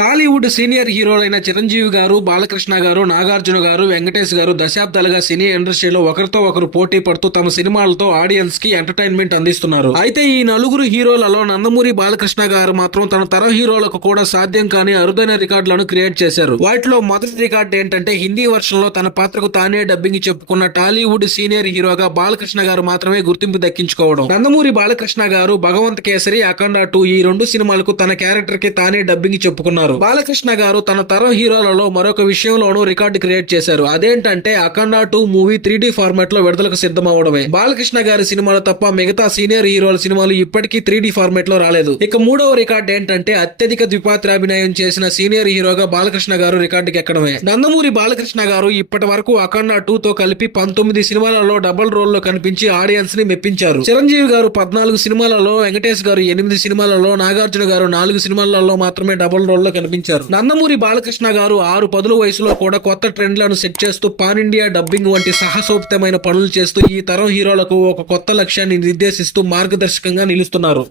Tollywood senior హీరోలైన Chiranjeevi గారు బాలకృష్ణ గారు నాగార్జున గారు వెంకటేష్ గారు దశాబ్దాలుగా సినీ ఇండస్ట్రీలో ఒకరితో ఒకరు పోటీ పడుతూ తమ సినిమాలతో ఆడియన్స్కి ఎంటర్టైన్మెంట్ అందిస్తున్నారు. అయితే ఈ నలుగురు హీరోలలో నందమూరి బాలకృష్ణ గారు మాత్రం తన తరం హీరోలకు కూడా సాధ్యం కాని అరుదైన రికార్డులను క్రియేట్ చేశారు. వాటిలో మొదటి రికార్డు ఏంటంటే హిందీ వర్షన్లో తన పాత్రకు తానే డబ్బింగ్ చెప్పుకున్న టాలీవుడ్ సీనియర్ హీరోగా బాలకృష్ణ గారు మాత్రమే గుర్తింపు దక్కించుకోవడం. నందమూరి బాలకృష్ణ గారు భగవంత్ కేసరి అఖండ టూ ఈ రెండు సినిమాలకు తన క్యారెక్టర్కి తానే డబ్బింగ్ చెప్పుకున్నారు. బాలకృష్ణ గారు తన తరం హీరోలలో మరొక విషయంలోనూ రికార్డు క్రియేట్ చేశారు. అదేంటంటే Akhanda two movie three D ఫార్మాట్లో విడుదలకు సిద్ధం అవడమే బాలకృష్ణ గారి సినిమాలు తప్ప మిగతా సీనియర్ హీరోల సినిమాలు ఇప్పటికీ త్రీ డి ఫార్మాట్లో రాలేదు. ఇక మూడవ రికార్డ్ ఏంటంటే అత్యధిక ద్విపాత్రాభినయం చేసిన సీనియర్ హీరోగా బాలకృష్ణ గారు రికార్డుకి ఎక్కడమే. నందమూరి బాలకృష్ణ గారు ఇప్పటి వరకు అఖండ టూ తో కలిపి పంతొమ్మిది సినిమాలలో డబుల్ రోల్లో కనిపించి ఆడియన్స్ని మెప్పించారు. చిరంజీవి గారు పద్నాలుగు సినిమాలలో వెంకటేష్ గారు ఎనిమిది సినిమాలలో నాగార్జున గారు నాలుగు సినిమాలలో మాత్రమే డబుల్ రోల్లో కనిపించారు. నందమూరి బాలకృష్ణ గారు ఆరు పదుల వయసులో కూడా కొత్త ట్రెండ్లను సెట్ చేస్తూ పాన్ ఇండియా డబ్బింగ్ వంటి సాహసోపితమైన పనులు చేస్తూ ఈ తరం హీరోలకు ఒక కొత్త లక్ష్యాన్ని నిర్దేశిస్తూ మార్గదర్శకంగా నిలుస్తున్నారు.